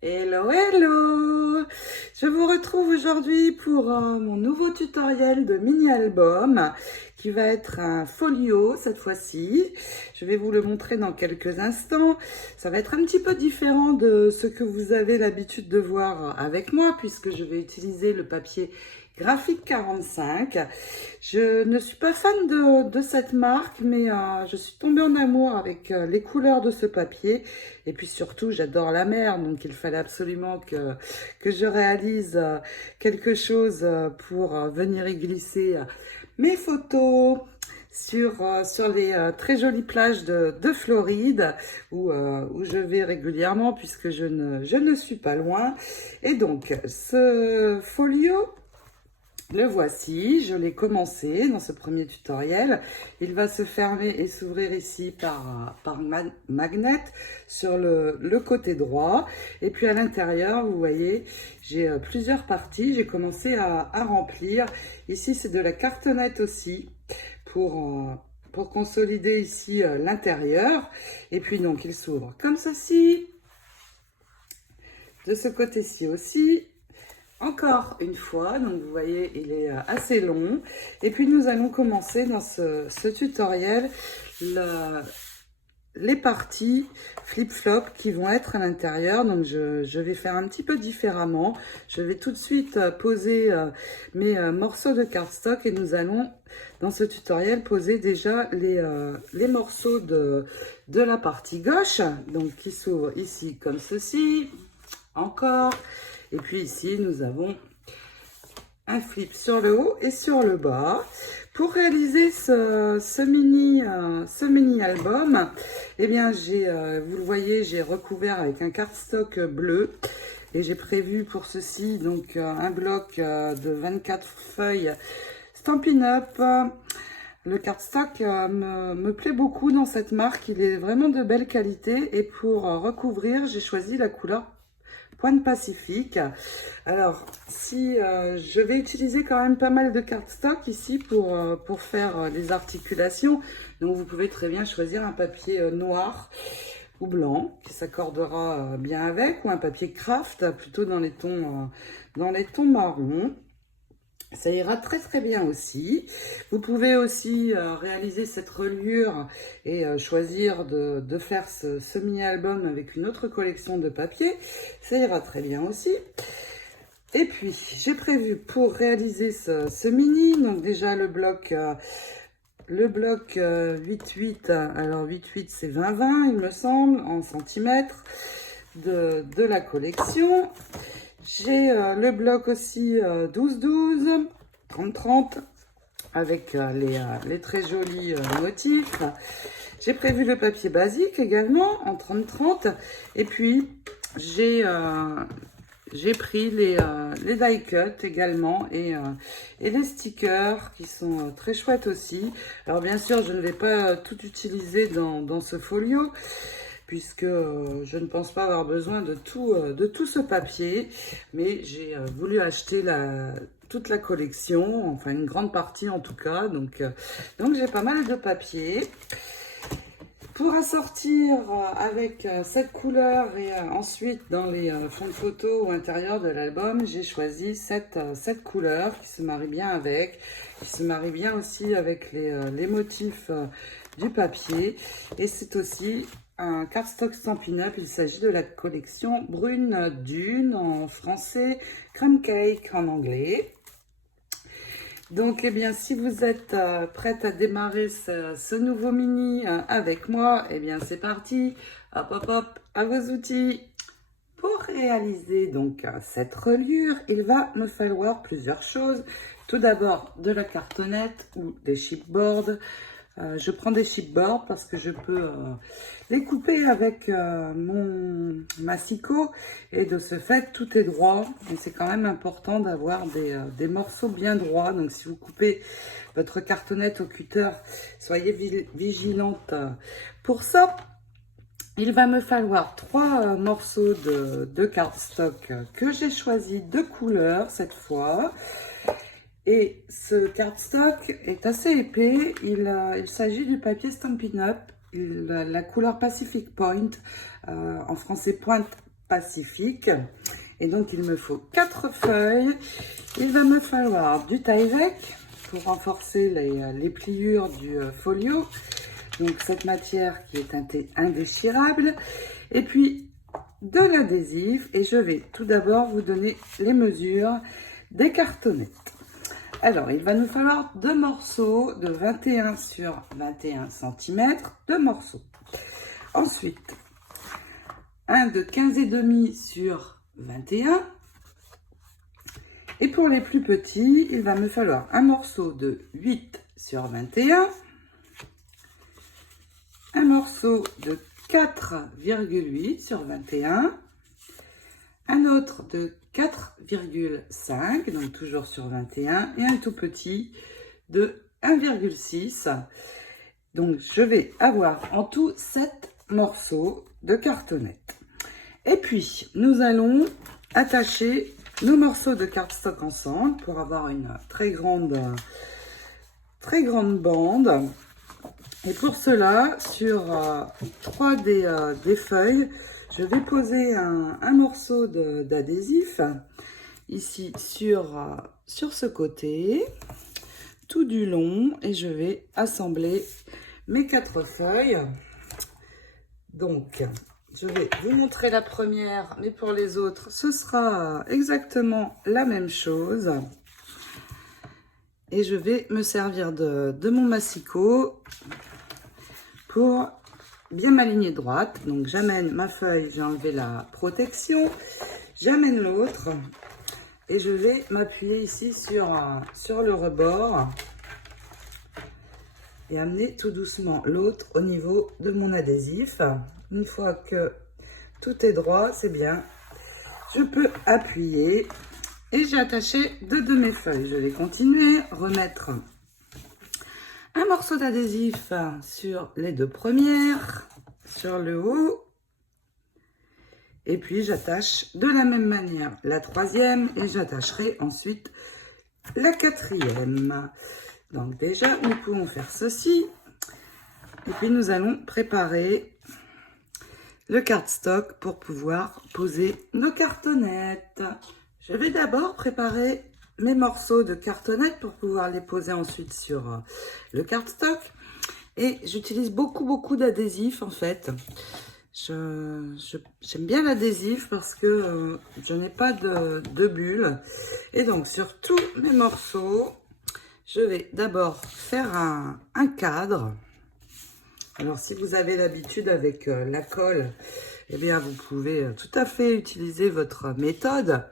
Hello, hello! Je vous retrouve aujourd'hui pour mon nouveau tutoriel de mini-album qui va être un folio cette fois-ci. Je vais vous le montrer dans quelques instants. Ça va être un petit peu différent de ce que vous avez l'habitude de voir avec moi puisque je vais utiliser le papier Graphique 45. Je ne suis pas fan de cette marque, mais je suis tombée en amour avec les couleurs de ce papier. Et puis surtout, j'adore la mer, donc il fallait absolument que je réalise quelque chose pour venir y glisser mes photos sur les très jolies plages de Floride où je vais régulièrement puisque je ne suis pas loin. Et donc, ce folio, le voici, je l'ai commencé dans ce premier tutoriel. Il va se fermer et s'ouvrir ici par magnet sur le côté droit. Et puis à l'intérieur, vous voyez, j'ai plusieurs parties. J'ai commencé à remplir. Ici, c'est de la cartonnette aussi pour consolider ici l'intérieur. Et puis donc, il s'ouvre comme ceci. De ce côté-ci aussi. Encore une fois, donc vous voyez, il est assez long. Et puis nous allons commencer dans ce tutoriel les parties flip-flop qui vont être à l'intérieur. Donc je vais faire un petit peu différemment. Je vais tout de suite poser mes morceaux de cardstock et nous allons dans ce tutoriel poser déjà les morceaux de la partie gauche, donc qui s'ouvre ici comme ceci. Encore. Et puis ici, nous avons un flip sur le haut et sur le bas. Pour réaliser ce mini album, eh bien, vous le voyez, j'ai recouvert avec un cardstock bleu. Et j'ai prévu pour ceci donc un bloc de 24 feuilles Stampin' Up. Le cardstock me plaît beaucoup dans cette marque. Il est vraiment de belle qualité. Et pour recouvrir, j'ai choisi la couleur Pointe Pacifique. Alors, si je vais utiliser quand même pas mal de cardstock ici pour faire les articulations. Donc, vous pouvez très bien choisir un papier noir ou blanc qui s'accordera bien avec, ou un papier craft plutôt dans les tons marrons. Ça ira très très bien aussi. Vous pouvez aussi réaliser cette reliure et choisir de faire ce mini-album avec une autre collection de papier. Ça ira très bien aussi. Et puis, j'ai prévu pour réaliser ce mini, donc déjà le bloc 8-8, alors 8-8 c'est 20-20 il me semble, en centimètres de la collection. J'ai le bloc aussi 12-12, 30-30, avec les très jolis motifs. J'ai prévu le papier basique également en 30-30. Et puis, j'ai pris les die cut également et les stickers qui sont très chouettes aussi. Alors bien sûr, je ne vais pas tout utiliser dans ce folio, puisque je ne pense pas avoir besoin de tout ce papier, mais j'ai voulu acheter toute la collection, enfin une grande partie en tout cas, donc j'ai pas mal de papier. Pour assortir avec cette couleur et ensuite dans les fonds de photo ou intérieur de l'album, j'ai choisi cette couleur qui se marie bien avec, qui se marie bien aussi avec les motifs du papier. Et c'est aussi un cardstock Stampin' Up. Il s'agit de la collection Brune Dune en français, Crème Cake en anglais. Donc, eh bien, si vous êtes prête à démarrer ce nouveau mini avec moi, eh bien, c'est parti. Hop, hop, hop, à vos outils. Pour réaliser donc cette reliure, il va me falloir plusieurs choses. Tout d'abord, de la cartonnette ou des chipboards. Je prends des chipboards parce que je peux les couper avec mon massicot et de ce fait tout est droit, et c'est quand même important d'avoir des morceaux bien droits. Donc si vous coupez votre cartonnette au cutter, soyez vigilante pour ça. Il va me falloir 3 morceaux de cardstock que j'ai choisi de couleur cette fois. Et ce cardstock est assez épais. Il s'agit du papier Stampin' Up, la couleur Pacific Point, en français Pointe Pacifique. Et donc, il me faut 4 feuilles. Il va me falloir du Tyvek pour renforcer les pliures du folio. Donc, cette matière qui est indéchirable. Et puis, de l'adhésif. Et je vais tout d'abord vous donner les mesures des cartonnettes. Alors, il va nous falloir 2 morceaux de 21 sur 21 cm, 2 morceaux. Ensuite, un de 15,5 sur 21. Et pour les plus petits, il va me falloir un morceau de 8 sur 21. Un morceau de 4,8 sur 21. Un autre de 4,5, donc toujours sur 21, et un tout petit de 1,6. Donc, je vais avoir en tout 7 morceaux de cartonnette. Et puis, nous allons attacher nos morceaux de cardstock ensemble pour avoir une très grande bande. Et pour cela, sur 3 des feuilles, je vais poser un morceau d'adhésif ici sur ce côté, tout du long, et je vais assembler mes 4 feuilles. Donc, je vais vous montrer la première, mais pour les autres, ce sera exactement la même chose. Et je vais me servir de mon massicot pour bien m'aligner droite. Donc, j'amène ma feuille, j'ai enlevé la protection. J'amène l'autre et je vais m'appuyer ici sur le rebord et amener tout doucement l'autre au niveau de mon adhésif. Une fois que tout est droit, c'est bien. Je peux appuyer et j'ai attaché 2 de mes feuilles. Je vais continuer, remettre un morceau d'adhésif sur les 2 premières, sur le haut. Et puis j'attache de la même manière la 3e et j'attacherai ensuite la 4e. Donc déjà, nous pouvons faire ceci. Et puis nous allons préparer le cardstock pour pouvoir poser nos cartonnettes. Je vais d'abord préparer mes morceaux de cartonnettes pour pouvoir les poser ensuite sur le cardstock. Et j'utilise beaucoup d'adhésif en fait. J'aime bien l'adhésif parce que je n'ai pas de bulles. Et donc sur tous mes morceaux, je vais d'abord faire un cadre. Alors si vous avez l'habitude avec la colle, eh bien vous pouvez tout à fait utiliser votre méthode.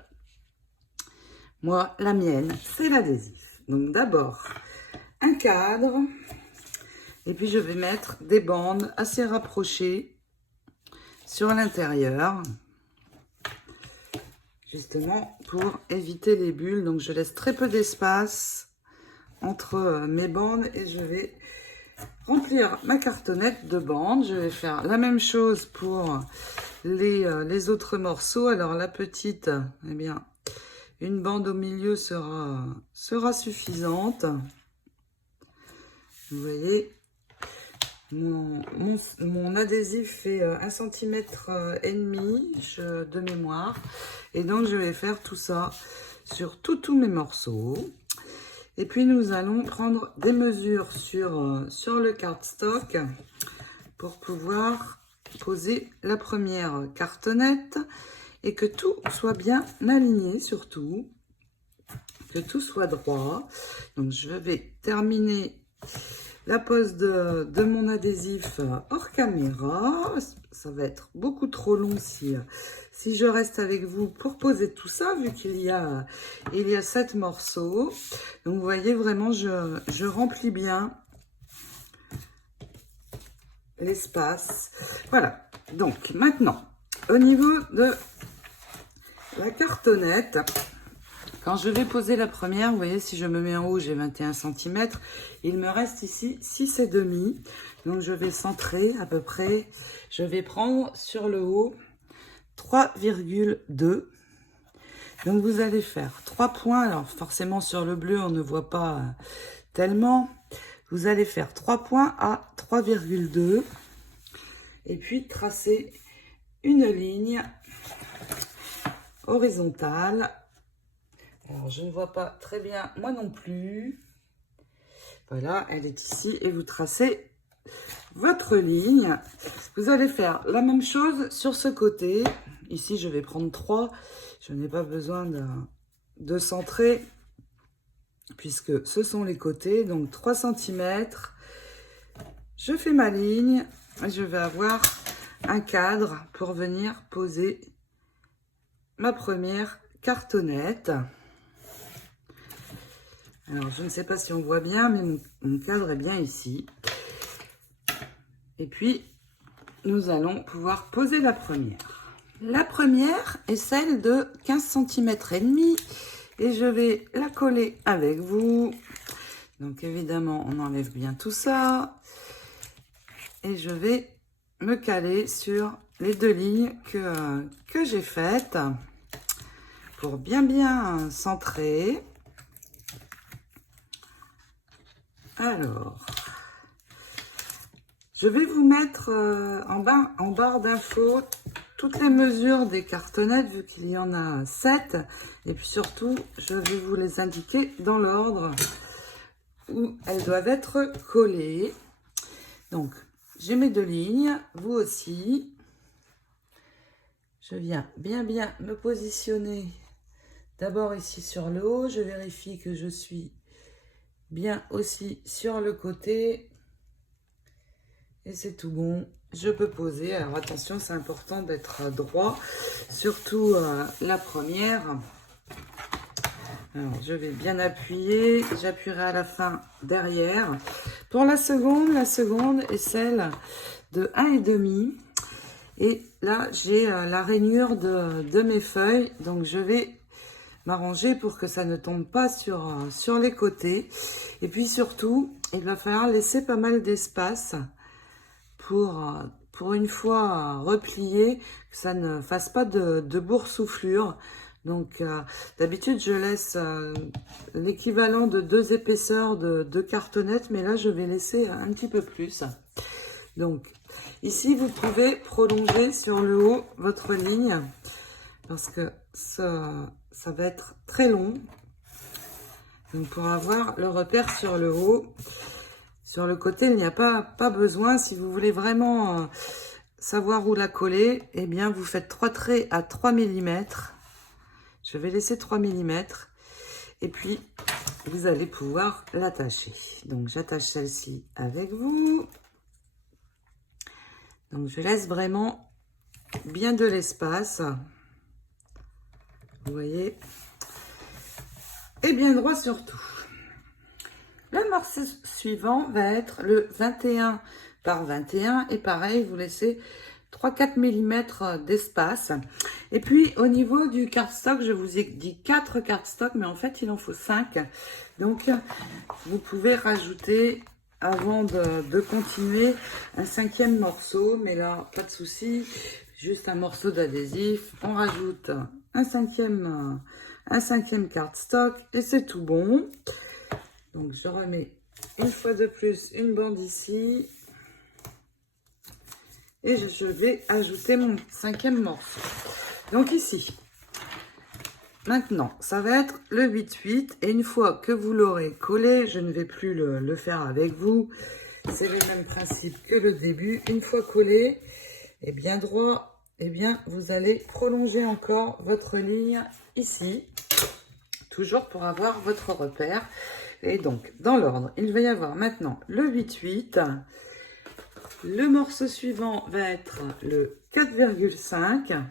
Moi, la mienne, c'est l'adhésif. Donc d'abord, un cadre. Et puis je vais mettre des bandes assez rapprochées sur l'intérieur. Justement pour éviter les bulles. Donc je laisse très peu d'espace entre mes bandes et je vais remplir ma cartonnette de bandes. Je vais faire la même chose pour les autres morceaux. Alors la petite, eh bien, une bande au milieu sera suffisante. Vous voyez, mon adhésif fait 1,5 cm de mémoire. Et donc, je vais faire tout ça sur tous mes morceaux. Et puis, nous allons prendre des mesures sur le cardstock pour pouvoir poser la première cartonnette et que tout soit bien aligné surtout, que tout soit droit. Donc, je vais terminer la pose de mon adhésif hors caméra. Ça va être beaucoup trop long si je reste avec vous pour poser tout ça, vu qu'il y a 7 morceaux. Donc, vous voyez, vraiment, je remplis bien l'espace. Voilà. Donc, maintenant, au niveau de la cartonnette, quand je vais poser la première, vous voyez, si je me mets en haut, j'ai 21 cm. Il me reste ici 6,5. Donc, je vais centrer à peu près. Je vais prendre sur le haut 3,2. Donc, vous allez faire 3 points. Alors, forcément, sur le bleu, on ne voit pas tellement. Vous allez faire 3 points à 3,2. Et puis, tracer une ligne horizontale. Alors, je ne vois pas très bien, moi non plus. Voilà, elle est ici et vous tracez votre ligne. Vous allez faire la même chose sur ce côté. Ici, je vais prendre 3. Je n'ai pas besoin de centrer puisque ce sont les côtés. Donc, 3 cm. Je fais ma ligne. Je vais avoir un cadre pour venir poser ma première cartonnette. Alors, je ne sais pas si on voit bien, mais mon cadre est bien ici. Et puis, nous allons pouvoir poser la première. La première est celle de 15 cm et demi. Et je vais la coller avec vous. Donc, évidemment, on enlève bien tout ça. Et je vais me caler sur les 2 lignes que j'ai faites pour bien centrer. Alors, je vais vous mettre en barre d'infos toutes les mesures des cartonnettes, vu qu'il y en a 7. Et puis surtout, je vais vous les indiquer dans l'ordre où elles doivent être collées. Donc, j'ai mes 2 lignes, vous aussi. Je viens bien me positionner d'abord ici sur le haut. Je vérifie que je suis bien aussi sur le côté. Et c'est tout bon. Je peux poser. Alors attention, c'est important d'être droit. Surtout la première. Alors, je vais bien appuyer. J'appuierai à la fin derrière. Pour la seconde est celle de 1,5. Et là, j'ai la rainure de mes feuilles. Donc, je vais m'arranger pour que ça ne tombe pas sur les côtés. Et puis surtout, il va falloir laisser pas mal d'espace pour une fois replier, que ça ne fasse pas de boursouflure. Donc, d'habitude, je laisse l'équivalent de 2 épaisseurs de cartonnette, mais là, je vais laisser un petit peu plus. Donc, ici, vous pouvez prolonger sur le haut votre ligne, parce que ça va être très long. Donc, pour avoir le repère sur le haut, sur le côté, il n'y a pas besoin. Si vous voulez vraiment savoir où la coller, eh bien, vous faites 3 traits à 3 mm. Je vais laisser 3 mm. Et puis, vous allez pouvoir l'attacher. Donc, j'attache celle-ci avec vous. Donc, je laisse vraiment bien de l'espace. Vous voyez? Et bien droit surtout. Le morceau suivant va être le 21 par 21. Et pareil, vous laissez 3-4 mm d'espace. Et puis, au niveau du cardstock, je vous ai dit 4 cardstock, mais en fait, il en faut 5. Donc, vous pouvez rajouter, avant de continuer, un 5e morceau. Mais là, pas de souci, juste un morceau d'adhésif. On rajoute un cinquième cardstock et c'est tout bon. Donc, je remets une fois de plus une bande ici. Et je vais ajouter mon 5e morceau. Donc ici, maintenant, ça va être le 8-8. Et une fois que vous l'aurez collé, je ne vais plus le faire avec vous. C'est le même principe que le début. Une fois collé et bien droit, eh bien, vous allez prolonger encore votre ligne ici. Toujours pour avoir votre repère. Et donc, dans l'ordre, il va y avoir maintenant le 8-8. Le morceau suivant va être le 4,5.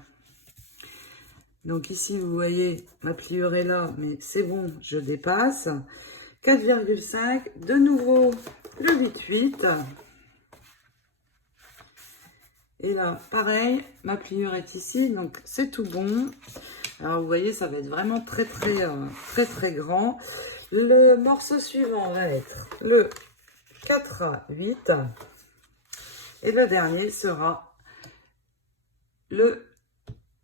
Donc ici, vous voyez, ma pliure est là, mais c'est bon, je dépasse. 4,5. De nouveau, le 8-8. Et là, pareil, ma pliure est ici, donc c'est tout bon. Alors, vous voyez, ça va être vraiment très grand. Le morceau suivant va être le 4,8. Et le dernier sera le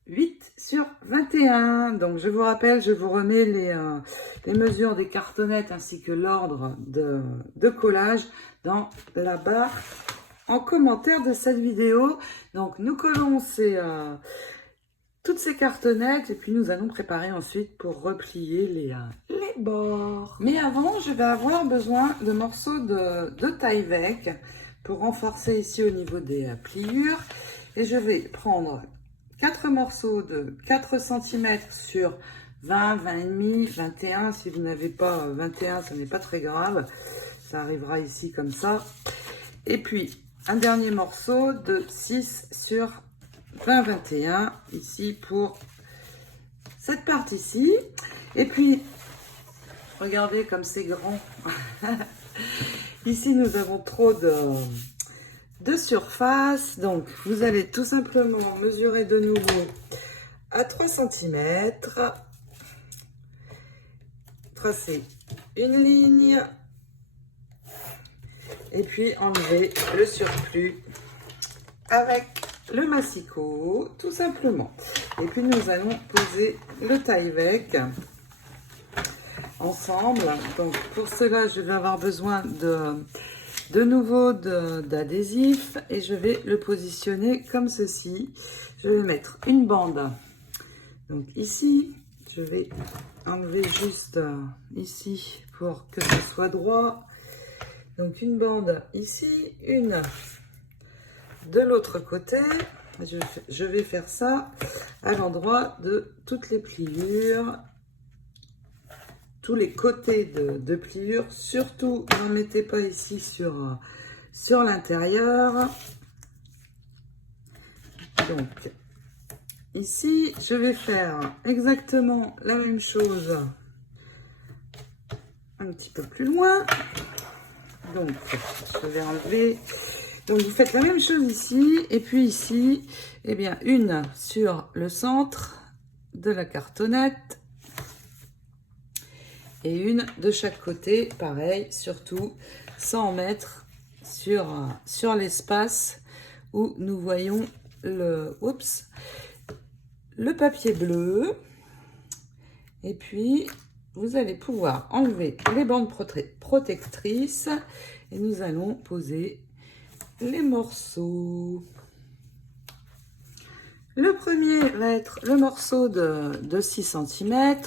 8 sur 21. Donc, je vous rappelle, je vous remets les mesures des cartonnettes ainsi que l'ordre de collage dans la barre en commentaire de cette vidéo. Donc, nous collons toutes ces cartonnettes et puis nous allons préparer ensuite pour replier les bords. Mais avant, je vais avoir besoin de morceaux de Tyvek pour renforcer ici au niveau des pliures. Et je vais prendre 4 morceaux de 4 cm sur 20, 20,5, 21. Si vous n'avez pas 21, ce n'est pas très grave. Ça arrivera ici comme ça. Et puis, un dernier morceau de 6 sur 20, 21, ici pour cette partie-ci. Et puis, regardez comme c'est grand. Ici, nous avons trop de surface. Donc, vous allez tout simplement mesurer de nouveau à 3 cm. Tracer une ligne. Et puis, enlever le surplus avec le massicot, tout simplement. Et puis, nous allons poser le Tyvek ensemble. Donc, pour cela, je vais avoir besoin de nouveau d'adhésif et je vais le positionner comme ceci. Je vais mettre une bande. Donc, ici, je vais enlever juste ici pour que ce soit droit. Donc, une bande ici, une de l'autre côté. Je vais faire ça à l'endroit de toutes les pliures, tous les côtés de pliures. Surtout, n'en mettez pas ici sur l'intérieur. Donc, ici, je vais faire exactement la même chose un petit peu plus loin. Donc, je vais enlever. Donc, vous faites la même chose ici. Et puis ici, eh bien, une sur le centre de la cartonnette. Et une de chaque côté, pareil, surtout, sans mettre sur l'espace où nous voyons le papier bleu. Et puis, vous allez pouvoir enlever les bandes protectrices et nous allons poser les morceaux. Le premier va être le morceau de 6 cm.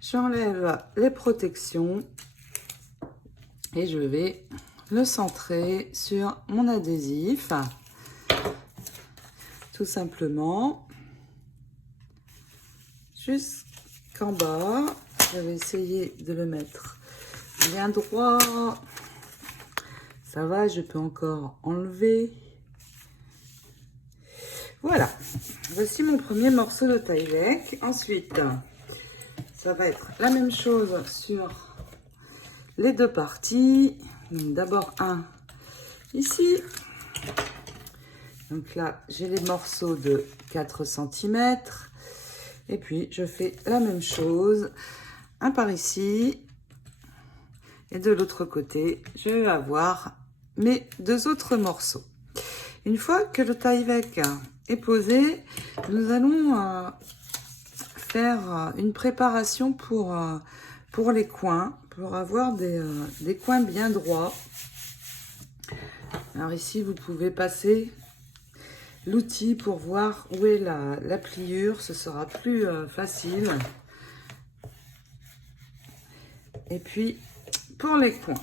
J'enlève les protections et je vais le centrer sur mon adhésif. Tout simplement. Jusqu'en bas. Je vais essayer de le mettre bien droit. Ça va, je peux encore enlever. Voilà. Voici mon premier morceau de Tyvek. Ensuite, ça va être la même chose sur les deux parties. D'abord un ici. Donc là, j'ai les morceaux de 4 cm. Et puis, je fais la même chose. Un par ici. Et de l'autre côté, je vais avoir mes deux autres morceaux. Une fois que le Tyvek est posé, nous allons faire une préparation pour les coins, pour avoir des coins bien droits. Alors ici, vous pouvez passer l'outil pour voir où est la pliure, ce sera plus facile. Et puis, pour les coins,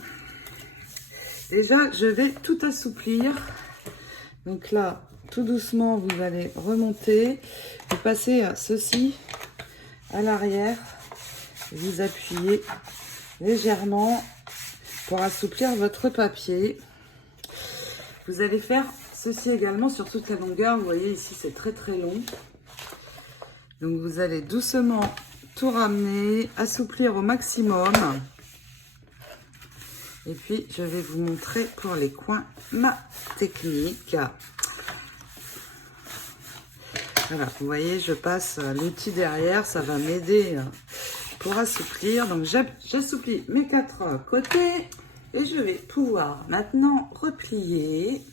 déjà, je vais tout assouplir. Donc là, tout doucement, vous allez remonter. Vous passez ceci à l'arrière. Vous appuyez légèrement pour assouplir votre papier. Vous allez faire ceci également sur toute la longueur. Vous voyez ici, c'est très très long. Donc, vous allez doucement tout ramener, assouplir au maximum. Et puis, je vais vous montrer pour les coins ma technique. Voilà, vous voyez, je passe l'outil derrière, ça va m'aider pour assouplir. Donc, j'assouplis mes 4 côtés et je vais pouvoir maintenant replier,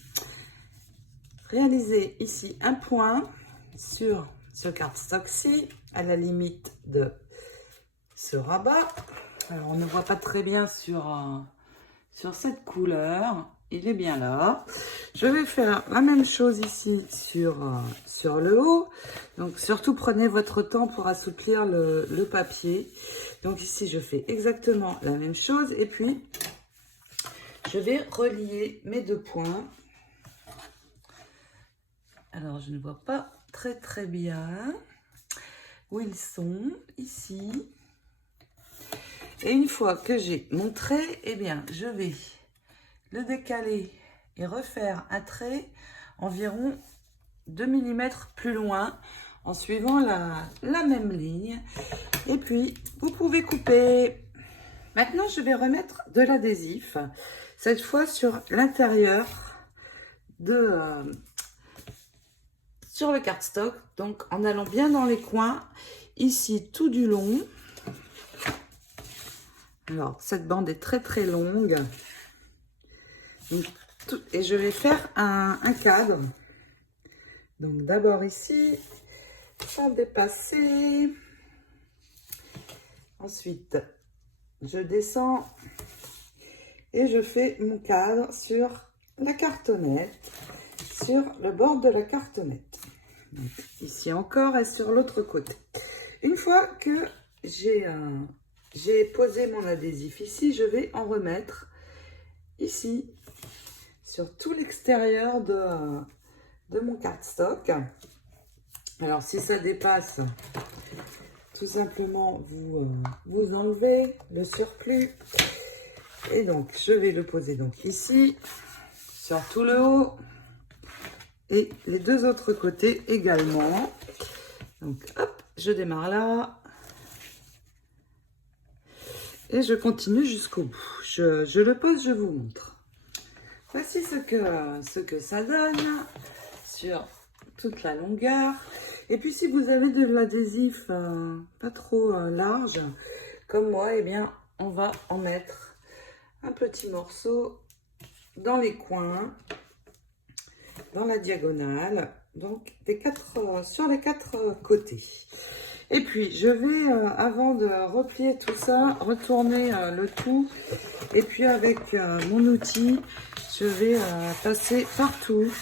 réaliser ici un point sur ce cardstock-ci, à la limite de ce rabat. Alors, on ne voit pas très bien sur cette couleur. il est bien là. Je vais faire la même chose ici sur le haut. Donc surtout prenez votre temps pour assouplir le papier. Donc ici je fais exactement la même chose et puis je vais relier mes deux points. Alors je ne vois pas très bien où ils sont ici. Et une fois que j'ai mon trait, eh bien je vais le décaler et refaire un trait environ 2 mm plus loin en suivant la même ligne. Et puis, vous pouvez couper. Maintenant, je vais remettre de l'adhésif, cette fois sur l'intérieur sur le cardstock. Donc, en allant bien dans les coins, ici tout du long. Alors, cette bande est très longue. Et je vais faire un cadre. Donc d'abord ici, sans dépasser. Ensuite, je descends et je fais mon cadre sur la cartonnette, sur le bord de la cartonnette. Donc, ici encore et sur l'autre côté. Une fois que j'ai posé mon adhésif ici, je vais en remettre ici sur tout l'extérieur de mon cardstock. Alors si ça dépasse, tout simplement vous enlevez le surplus et donc je vais le poser donc ici sur tout le haut et les deux autres côtés également. Donc hop, je démarre là et je continue jusqu'au bout. Je le pose, je vous montre. Voici ce que ça donne sur toute la longueur. Et puis si vous avez de l'adhésif pas trop large comme moi, eh bien on va en mettre un petit morceau dans les coins, dans la diagonale, donc sur les quatre côtés. Et puis je vais, avant de replier tout ça, retourner le tout. Et puis avec mon outil, je vais passer partout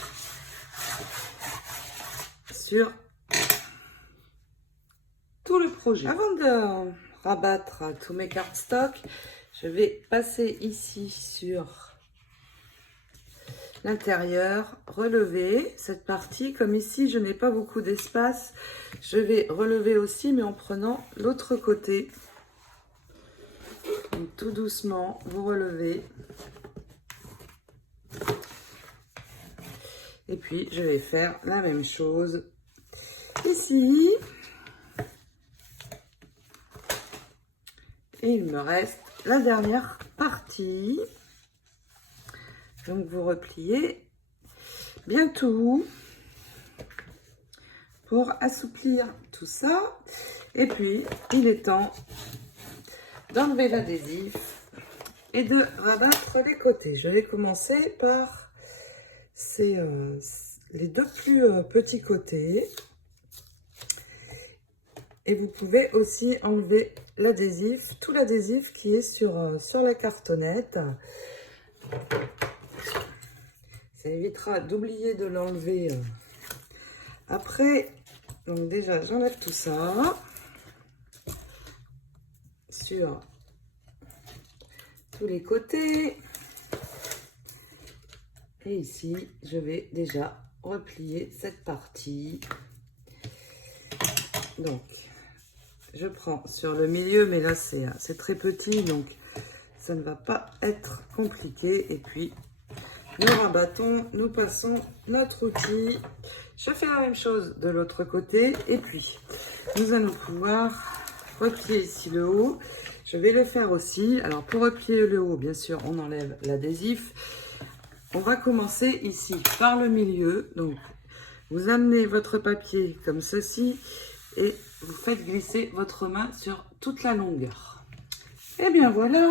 sur tout le projet. Avant de rabattre tous mes cardstock, je vais passer ici sur l'intérieur, relever cette partie. Comme ici, je n'ai pas beaucoup d'espace, je vais relever aussi, mais en prenant l'autre côté. Donc, tout doucement, vous relevez. Et puis, je vais faire la même chose ici. Et il me reste la dernière partie. Donc, vous repliez bien tout pour assouplir tout ça. Et puis, il est temps d'enlever l'adhésif et de rabattre les côtés. Je vais commencer par les deux plus petits côtés. Et vous pouvez aussi enlever l'adhésif, tout l'adhésif qui est sur la cartonnette. Ça évitera d'oublier de l'enlever après. Donc déjà, j'enlève tout ça sur tous les côtés. Et ici, je vais déjà replier cette partie. Donc, je prends sur le milieu, mais là, c'est très petit, donc ça ne va pas être compliqué. Et puis, nous rabattons, nous passons notre outil. Je fais la même chose de l'autre côté. Et puis, nous allons pouvoir replier ici le haut. Je vais le faire aussi. Alors, pour replier le haut, bien sûr, on enlève l'adhésif. On va commencer ici par le milieu. Donc, vous amenez votre papier comme ceci et vous faites glisser votre main sur toute la longueur. Et bien voilà.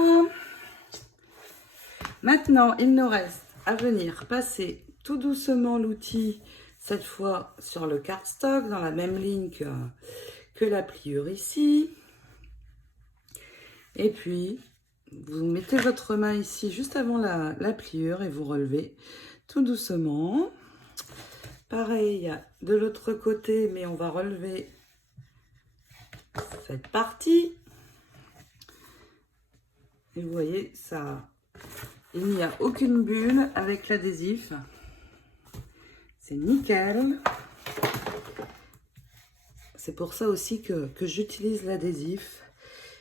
Maintenant, il nous reste à venir passer tout doucement l'outil, cette fois sur le cardstock, dans la même ligne que la pliure ici. Et puis, vous mettez votre main ici juste avant la pliure et vous relevez tout doucement. Pareil de l'autre côté, mais on va relever cette partie. Et vous voyez, ça, il n'y a aucune bulle avec l'adhésif. C'est nickel. C'est pour ça aussi que j'utilise l'adhésif.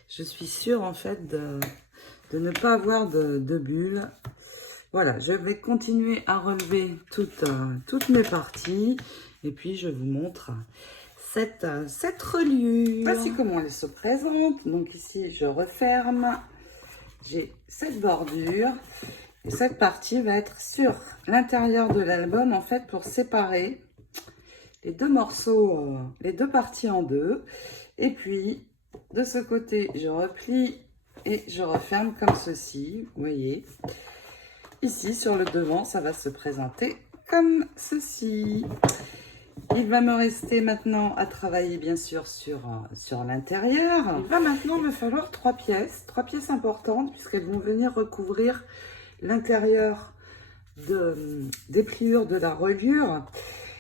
Je suis sûre en fait de ne pas avoir de bulles. Voilà, je vais continuer à relever toutes mes parties. Et puis je vous montre cette reliure. Voici comment elle se présente. Donc ici, je referme. J'ai cette bordure. Et cette partie va être sur l'intérieur de l'album, en fait, pour séparer les deux morceaux, les deux parties en deux. Et puis, de ce côté, je replie et je referme comme ceci, vous voyez. Ici, sur le devant, ça va se présenter comme ceci. Il va me rester maintenant à travailler, bien sûr, sur l'intérieur. Il va maintenant me falloir trois pièces importantes, puisqu'elles vont venir recouvrir l'intérieur des pliures de la reliure.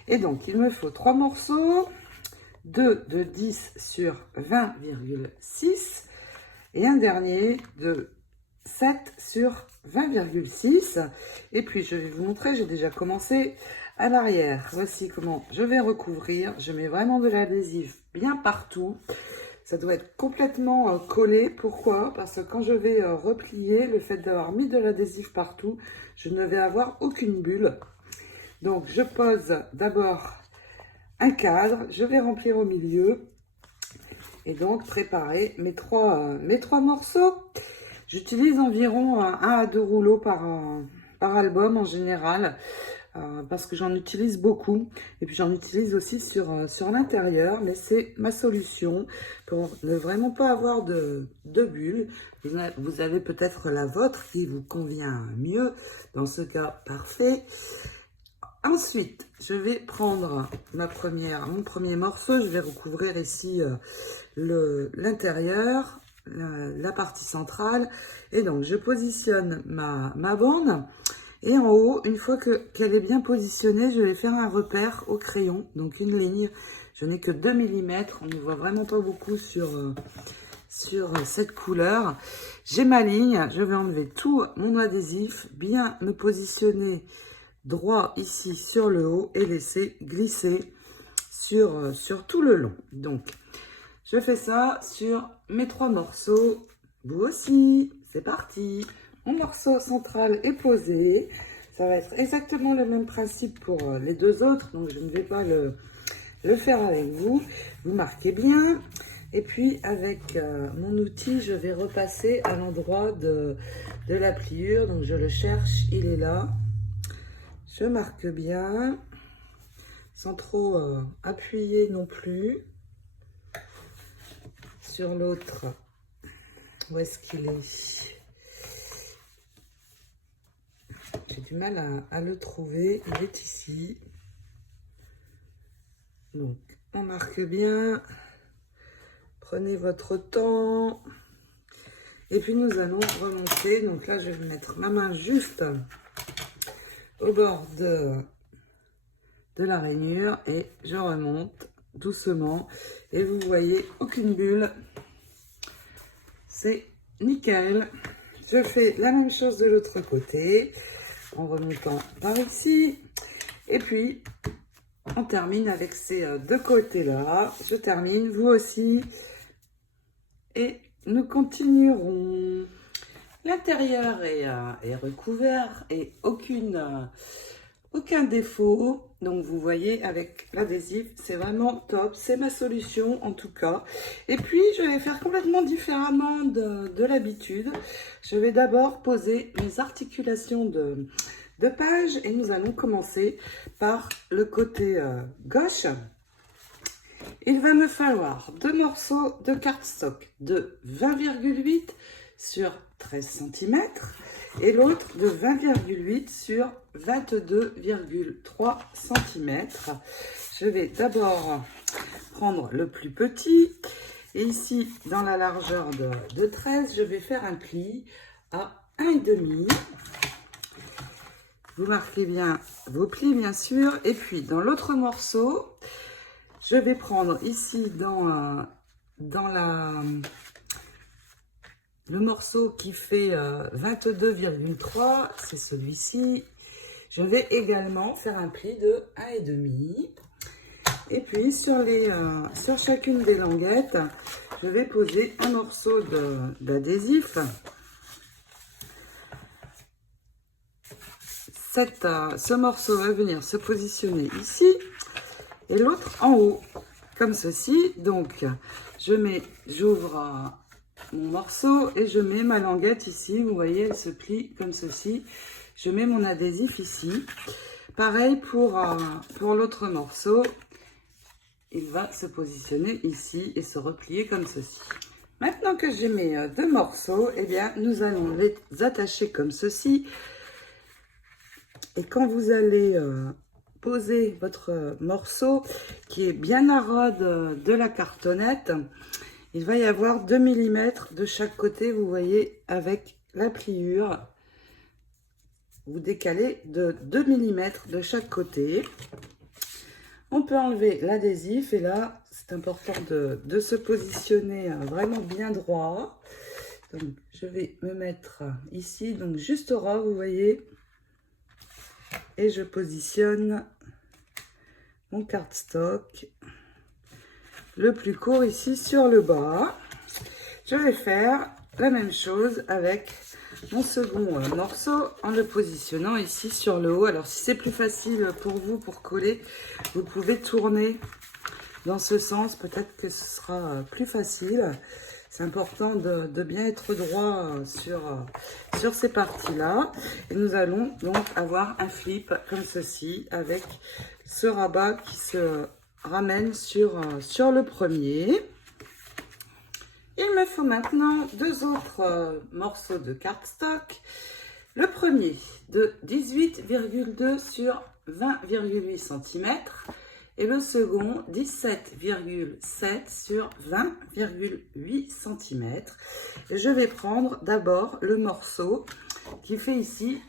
Et donc, il me faut 3 morceaux, 2 de 10 sur 20,6 et un dernier de 7 sur 20,6. Et puis, je vais vous montrer, j'ai déjà commencé à l'arrière. Voici comment je vais recouvrir. Je mets vraiment de l'adhésif bien partout. Ça doit être complètement collé. Pourquoi? Parce que quand je vais replier, le fait d'avoir mis de l'adhésif partout, je ne vais avoir aucune bulle. Donc, je pose d'abord un cadre. Je vais remplir au milieu. Et donc, préparer mes trois morceaux. J'utilise environ 1 à 2 rouleaux par album en général. Parce que j'en utilise beaucoup et puis j'en utilise aussi sur l'intérieur, mais c'est ma solution pour ne vraiment pas avoir de bulles. Vous avez peut-être la vôtre qui vous convient mieux, dans ce cas parfait. Ensuite, je vais prendre mon premier morceau, je vais recouvrir ici l'intérieur, la partie centrale, et donc je positionne ma bande. Et en haut, une fois qu'elle est bien positionnée, je vais faire un repère au crayon, donc une ligne. Je n'ai que 2 mm, on ne voit vraiment pas beaucoup sur cette couleur. J'ai ma ligne, je vais enlever tout mon adhésif, bien me positionner droit ici sur le haut et laisser glisser sur tout le long. Donc, je fais ça sur mes 3 morceaux. Vous aussi, c'est parti! Mon morceau central est posé. Ça va être exactement le même principe pour les 2 autres. Donc, je ne vais pas le faire avec vous. Vous marquez bien. Et puis, avec mon outil, je vais repasser à l'endroit de la pliure. Donc, je le cherche. Il est là. Je marque bien. Sans trop appuyer non plus. Sur l'autre, où est-ce qu'il est? J'ai du mal à le trouver. Il est ici. Donc, on marque bien. Prenez votre temps. Et puis, nous allons remonter. Donc là, je vais mettre ma main juste au bord de la rainure. Et je remonte doucement. Et vous voyez, aucune bulle. C'est nickel. Je fais la même chose de l'autre côté. En remontant par ici. Et puis, on termine avec ces 2 côtés-là. Je termine, vous aussi. Et nous continuerons. L'intérieur est recouvert et aucun défaut. Donc, vous voyez, avec l'adhésif, c'est vraiment top. C'est ma solution, en tout cas. Et puis, je vais faire complètement différemment de l'habitude. Je vais d'abord poser mes articulations de page. Et nous allons commencer par le côté gauche. Il va me falloir 2 morceaux de cardstock de 20,8 sur 13 cm et l'autre de 20,8 sur 22,3 cm. Je vais d'abord prendre le plus petit Et ici, dans la largeur de 13, je vais faire un pli à 1,5. Vous marquez bien vos plis, bien sûr. Et puis, dans l'autre morceau, je vais prendre ici dans le morceau qui fait 22,3, c'est celui-ci. Je vais également faire un pli de 1,5. Et puis, sur chacune des languettes, je vais poser un morceau d'adhésif. Ce morceau va venir se positionner ici et l'autre en haut, comme ceci. Donc, j'ouvre mon morceau et je mets ma languette ici. Vous voyez, elle se plie comme ceci. Je mets mon adhésif ici. Pareil pour l'autre morceau. Il va se positionner ici et se replier comme ceci. Maintenant que j'ai mes deux morceaux, eh bien, nous allons les attacher comme ceci. Et quand vous allez poser votre morceau qui est bien à ras de la cartonnette, il va y avoir 2 mm de chaque côté, vous voyez, avec la pliure. Vous décalez de 2 mm de chaque côté. On peut enlever l'adhésif et là, c'est important de se positionner vraiment bien droit. Donc, je vais me mettre ici, donc juste au ras, vous voyez. Et je positionne mon cardstock le plus court ici sur le bas. Je vais faire la même chose avec mon second morceau en le positionnant ici sur le haut. Alors si c'est plus facile pour vous pour coller, vous pouvez tourner dans ce sens, peut-être que ce sera plus facile. C'est important de bien être droit sur ces parties-là. Et nous allons donc avoir un flip comme ceci avec ce rabat qui se ramène sur le premier. Il me faut maintenant deux autres morceaux de cardstock. Le premier de 18,2 sur 20,8 cm et le second 17,7 sur 20,8 cm. Et je vais prendre d'abord le morceau qui fait ici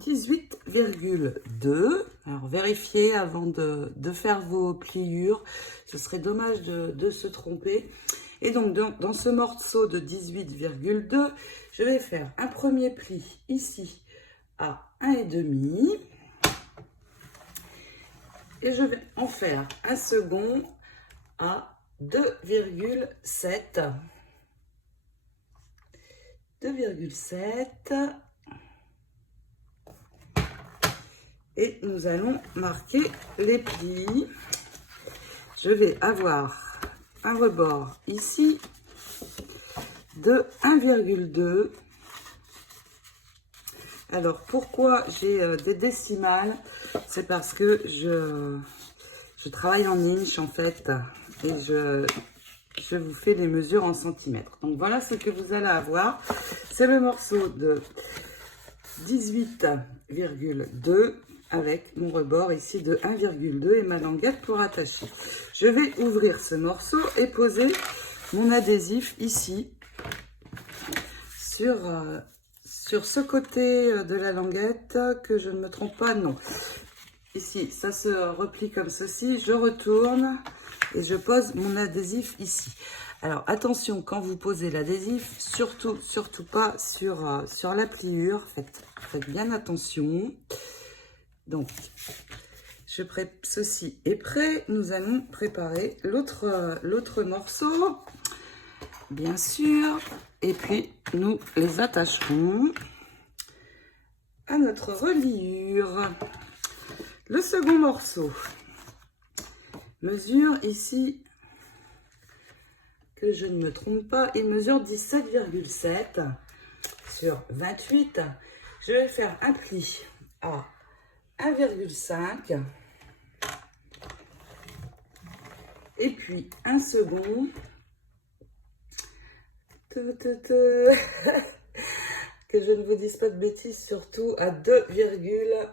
18,2. Alors vérifiez avant de faire vos pliures, ce serait dommage de se tromper. Et donc dans ce morceau de 18,2, je vais faire un premier pli ici à 1,5 et je vais en faire un second à 2,7. 2,7 et nous allons marquer les plis. Je vais avoir un rebord ici de 1,2. Alors pourquoi j'ai des décimales? C'est parce que je travaille en inch en fait et je vous fais les mesures en centimètres. Donc voilà ce que vous allez avoir. C'est le morceau de 18,2 avec mon rebord ici de 1,2 et ma languette pour attacher. Je vais ouvrir ce morceau et poser mon adhésif ici sur ce côté de la languette, que je ne me trompe pas, non. Ici, ça se replie comme ceci, je retourne et je pose mon adhésif ici. Alors attention, quand vous posez l'adhésif, surtout pas sur la pliure, faites bien attention. Donc, ceci est prêt, nous allons préparer l'autre morceau, bien sûr, et puis nous les attacherons à notre reliure. Le second morceau mesure ici, que je ne me trompe pas, il mesure 17,7 sur 28. Je vais faire un pli à 1,5 et puis un second que je ne vous dise pas de bêtises, surtout à 2,2.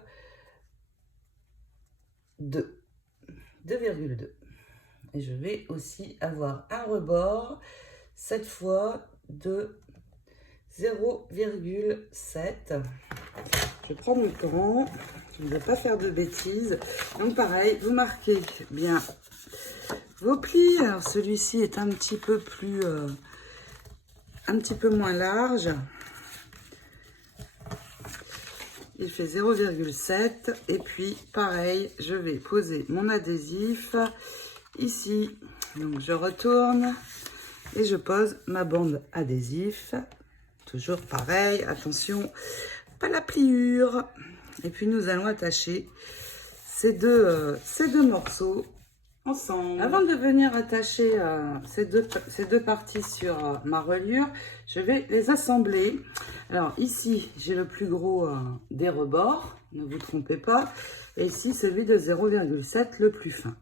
Et je vais aussi avoir un rebord, cette fois de 0,7. Je prends mon temps, je ne vais pas faire de bêtises. Donc pareil, vous marquez bien vos plis. Alors celui-ci est un petit peu plus, un petit peu moins large. Il fait 0,7 et puis pareil, je vais poser mon adhésif ici. Donc je retourne et je pose ma bande adhésif. Toujours pareil, attention, pas la pliure. Et puis nous allons attacher ces deux morceaux ensemble. Avant de venir attacher ces deux parties sur ma reliure, je vais les assembler. Alors ici, j'ai le plus gros des rebords, ne vous trompez pas. Et ici, celui de 0,7, le plus fin.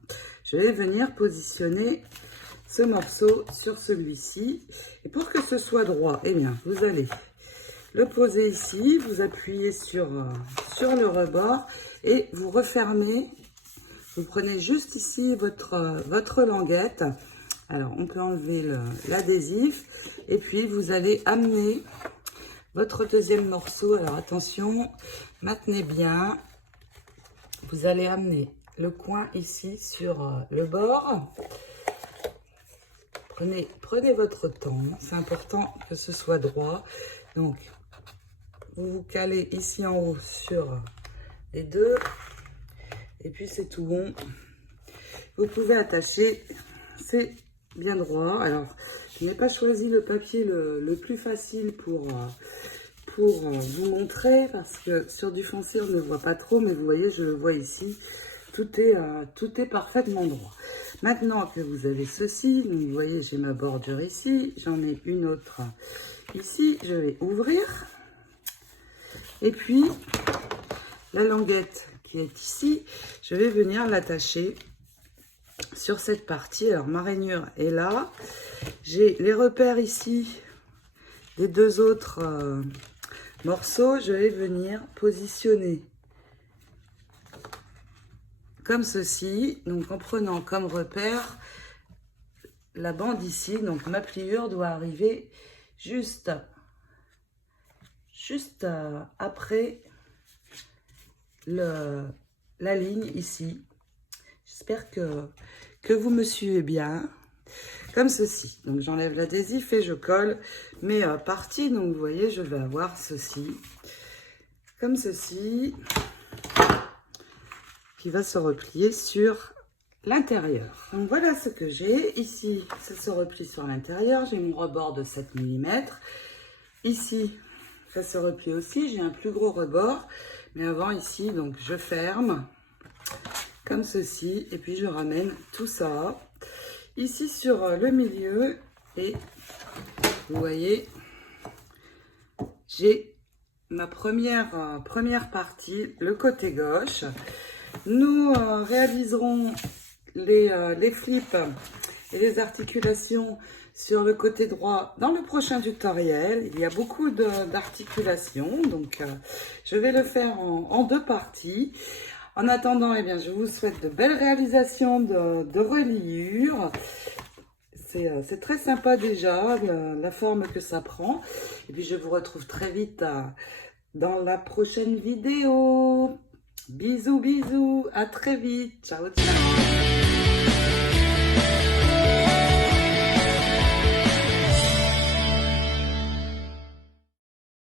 Je vais venir positionner ce morceau sur celui-ci. Et pour que ce soit droit, eh bien, vous allez le poser ici, vous appuyez sur le rebord et vous refermez. Vous prenez juste ici votre languette. Alors, on peut enlever l'adhésif. Et puis, vous allez amener votre deuxième morceau. Alors, attention, maintenez bien. Vous allez amener le coin ici sur le bord. Prenez votre temps. C'est important que ce soit droit. Donc, vous vous calez ici en haut sur les deux. Et puis, c'est tout bon. Vous pouvez attacher. C'est bien droit. Alors, je n'ai pas choisi le papier le plus facile pour vous montrer. Parce que sur du foncé, on ne voit pas trop. Mais vous voyez, je le vois ici. Tout est parfaitement droit. Maintenant que vous avez ceci, donc vous voyez, j'ai ma bordure ici. J'en ai une autre ici. Je vais ouvrir. Et puis, la languette qui est ici, je vais venir l'attacher sur cette partie. Alors, ma rainure est là. J'ai les repères ici des deux autres morceaux. Je vais venir positionner comme ceci. Donc, en prenant comme repère la bande ici. Donc, ma pliure doit arriver juste après la ligne ici. J'espère que vous me suivez bien. Comme ceci. Donc, j'enlève l'adhésif et je colle mes parties. Donc, vous voyez, je vais avoir ceci. Comme ceci. Qui va se replier sur l'intérieur. Donc, voilà ce que j'ai. Ici, ça se replie sur l'intérieur. J'ai mon rebord de 7 mm. Ici, ça se replie aussi. J'ai un plus gros rebord. Mais avant, ici, donc, je ferme. Comme ceci. Et puis, je ramène tout ça. Ici, sur le milieu. Et vous voyez, j'ai ma première partie, le côté gauche. Nous réaliserons les flips et les articulations sur le côté droit dans le prochain tutoriel. Il y a beaucoup d'articulations, donc je vais le faire en deux parties. En attendant, eh bien, je vous souhaite de belles réalisations de reliures. C'est très sympa déjà, la forme que ça prend. Et puis, je vous retrouve très vite dans la prochaine vidéo. Bisous, bisous, à très vite. Ciao, ciao.